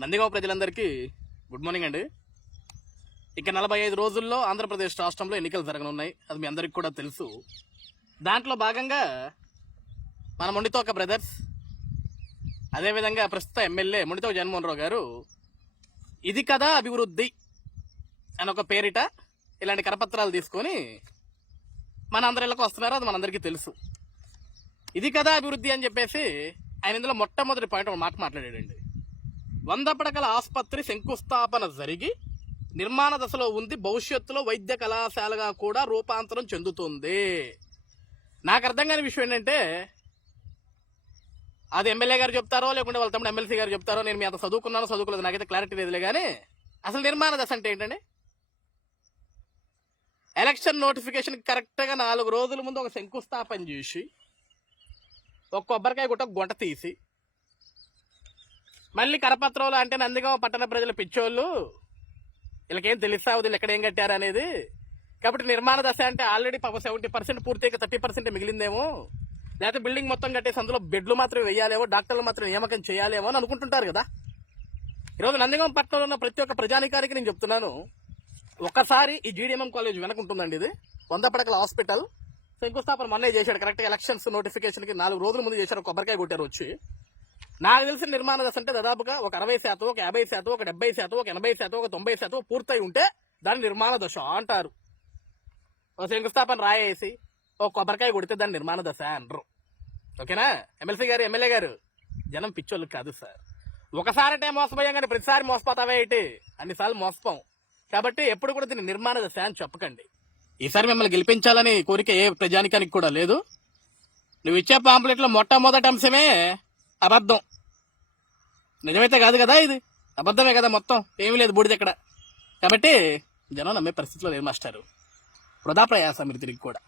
నందిగామ ప్రజలందరికీ good morning అండి. ఇక నలభై ఐదు రోజుల్లో ఆంధ్రప్రదేశ్ రాష్ట్రంలో ఎన్నికలు జరగనున్నాయి. అది మీ అందరికి కూడా తెలుసు. దాంట్లో భాగంగా మన మొండితోక బ్రదర్స్ అదేవిధంగా ప్రస్తుత ఎమ్మెల్యే మొండితో జగన్మోహన్ రావు గారు ఇది కదా అభివృద్ధి అని ఒక పేరిట ఇలాంటి కరపత్రాలు తీసుకొని మన అందరిలోకి వస్తున్నారు. అది మనందరికీ తెలుసు. ఇది కదా అభివృద్ధి అని చెప్పేసి ఆయన ఇందులో మొట్టమొదటి పాయింట్ ఒక మాట మాట్లాడాడండి. వంద పడకల ఆసుపత్రి శంకుస్థాపన జరిగి నిర్మాణ దశలో ఉంది. భవిష్యత్తులో వైద్య కళాశాలగా కూడా రూపాంతరం చెందుతుంది. నాకు అర్థం కాని విషయం ఏంటంటే అది ఎమ్మెల్యే గారు చెప్తారో లేకుంటే వాళ్ళ తమ్ముడు ఎమ్మెల్సీ గారు చెప్తారో నేను మీ అంత చదువుకున్నానో చదువుకోలేదు నాకైతే క్లారిటీ లేదులే కానీ అసలు నిర్మాణ దశ అంటే ఏంటండి? ఎలక్షన్ నోటిఫికేషన్ కరెక్ట్గా నాలుగు రోజుల ముందు ఒక శంకుస్థాపన చేసి ఒక కొబ్బరికాయ గుట్ట గుంట తీసి మళ్ళీ కరపత్రంలో అంటే నందిగామ పట్టణ ప్రజల పిచ్చోళ్ళు. వీళ్ళకేం తెలుస్తా వీళ్ళు ఎక్కడ ఏం కట్టారు అనేది? కాబట్టి నిర్మాణ దశ అంటే ఆల్రెడీ పాప సెవెంటీ పర్సెంట్ పూర్తిగా థర్టీ పర్సెంట్ మిగిలిందేమో. లేకపోతే బిల్డింగ్ మొత్తం కట్టేసి అందులో బెడ్లు మాత్రం వేయాలేమో డాక్టర్లు మాత్రం నియామకం చేయాలేమో అని అనుకుంటుంటారు కదా. ఈరోజు నందిగామ పట్టణంలో ఉన్న ప్రతి ఒక్క ప్రజానికానికి నేను చెప్తున్నాను. ఒకసారి ఈ జీడిఎంఎం కాలేజ్ వెనకుంటుందండి ఇది. వంద పడకల హాస్పిటల్ శంకుస్థాపన మొన్నే చేశాడు. కరెక్ట్గా ఎలక్షన్స్ నోటిఫికేషన్కి నాలుగు రోజుల ముందు చేశారు కొబ్బరికాయ కొట్టారు వచ్చి. నాకు తెలిసిన నిర్మాణ దశ అంటే దాదాపుగా ఒక అరవై శాతం ఒక యాభై శాతం ఒక డెబ్బై శాతం ఒక ఎనభై శాతం ఒక తొంభై శాతం పూర్తయి ఉంటే దాన్ని నిర్మాణ దశ అంటారు. ఒక శంకుస్థాపన రాయేసి ఒక కొబ్బరికాయ కొడితే దాన్ని నిర్మాణ దశ అనరు ఓకేనా? ఎమ్మెల్సీ గారు ఎమ్మెల్యే గారు జనం పిచ్చోళ్ళు కాదు సార్. ఒకసారంటే మోసపోయాం కానీ ప్రతిసారి మోసపోతావే ఏంటి? అన్నిసార్లు మోసపోం. కాబట్టి ఎప్పుడు కూడా దీన్ని నిర్మాణ దశ అని చెప్పకండి. ఈసారి మిమ్మల్ని గెలిపించాలని కోరిక ఏ ప్రజానికానికి కూడా లేదు. నువ్వు ఇచ్చే పాంప్లెట్లో మొట్టమొదటి అంశమే అబద్ధం. నిజమైతే కాదు కదా ఇది? అబద్ధమే కదా మొత్తం. ఏమీ లేదు బూడిద ఇక్కడ కాబట్టి జనం నమ్మే పరిస్థితిలో లేదు మాస్టారు. వృధా ప్రయాసం మీరు తిరిగి కూడా.